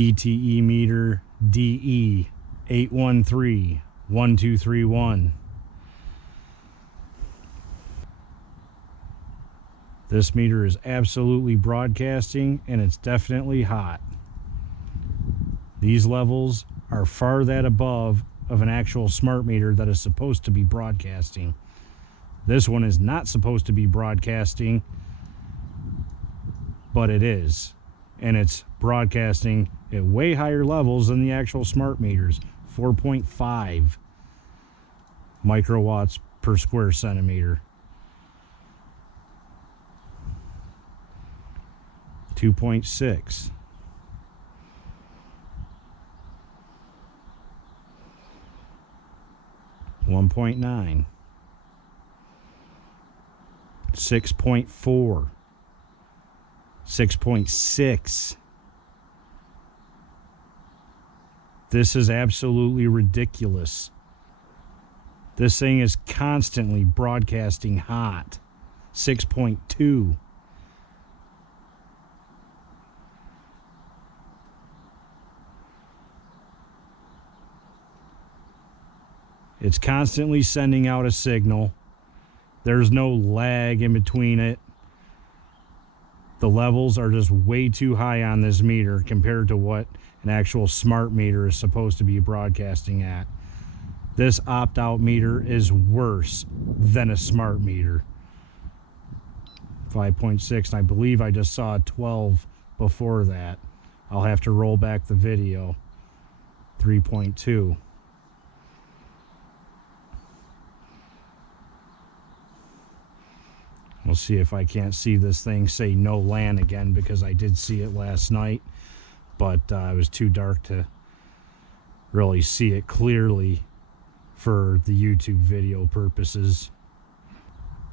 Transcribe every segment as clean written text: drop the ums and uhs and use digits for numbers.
DTE meter DE 813-1231. This meter is absolutely broadcasting, and it's definitely hot. These levels are far that above of an actual smart meter that is supposed to be broadcasting. This one is not supposed to be broadcasting, but it is. And it's broadcasting at way higher levels than the actual smart meters. 4.5 microwatts per square centimeter. 2.6. 1.9. 6.4. 6.6. This is absolutely ridiculous. This thing is constantly broadcasting hot. 6.2. It's constantly sending out a signal. There's no lag in between it. The levels are just way too high on this meter compared to what an actual smart meter is supposed to be broadcasting at. This opt-out meter is worse than a smart meter. 5.6, and I believe I just saw a 12 before that. I'll have to roll back the video. 3.2. We'll see if I can't see this thing say no LAN again, because I did see it last night, but it was too dark to really see it clearly for the YouTube video purposes.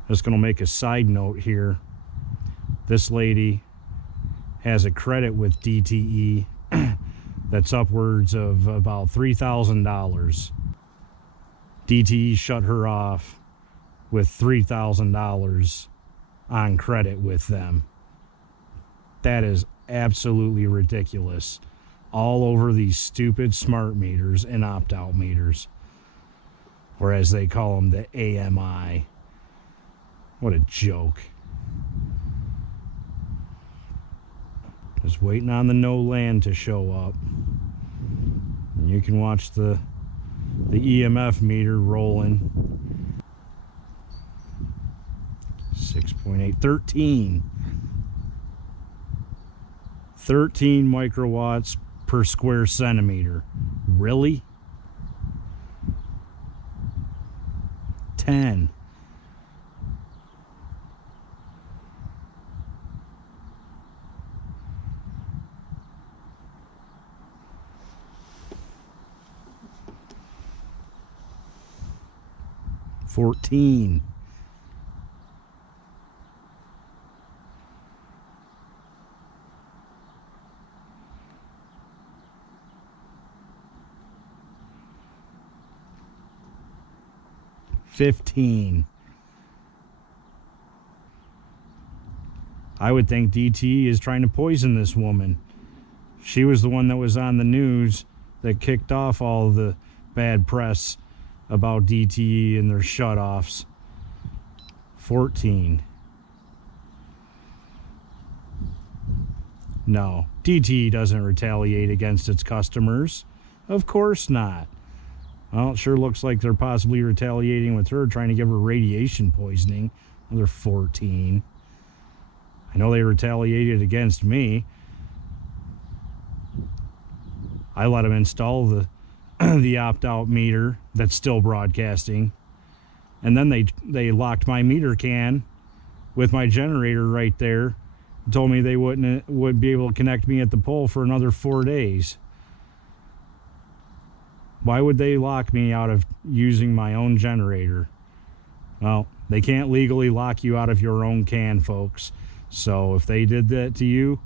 Just going to make a side note here. This lady has a credit with DTE that's upwards of about $3,000. DTE shut her off with $3,000 on credit with them. That is absolutely ridiculous. All over these stupid smart meters and opt-out meters, or as they call them, the AMI. What a joke. Just waiting on the no LAN to show up, and you can watch the EMF meter rolling. 6.8, 13 microwatts per square centimeter. Really? 10. $14. 15. I would think DTE is trying to poison this woman. She was the one that was on the news that kicked off all the bad press about DTE and their shutoffs. 14. No, DTE doesn't retaliate against its customers. Of course not. Well, it sure looks like they're possibly retaliating with her, trying to give her radiation poisoning. Another 14. I know they retaliated against me. I let them install the opt-out meter that's still broadcasting, and then they locked my meter can with my generator right there. Told me they would be able to connect me at the pole for another 4 days. Why would they lock me out of using my own generator? Well, they can't legally lock you out of your own can, folks. So if they did that to you,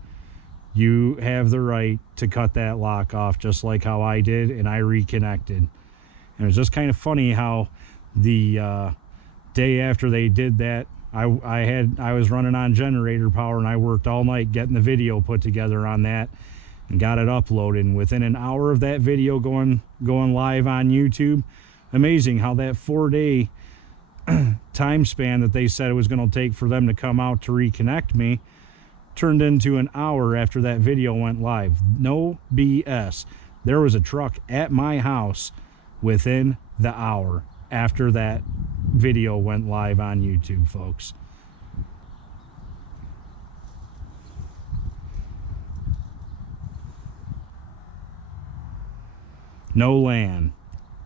you have the right to cut that lock off, just like how I did, and I reconnected. And it was just kind of funny how the day after they did that, I was running on generator power, and I worked all night getting the video put together on that. and got it uploaded. And within an hour of that video going live on YouTube, amazing how that 4-day time span that they said it was going to take for them to come out to reconnect me turned into an hour after that video went live. No BS. There was a truck at my house within the hour after that video went live on YouTube, folks. No land.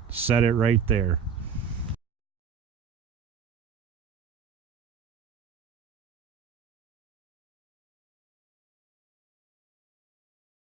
Said it right there.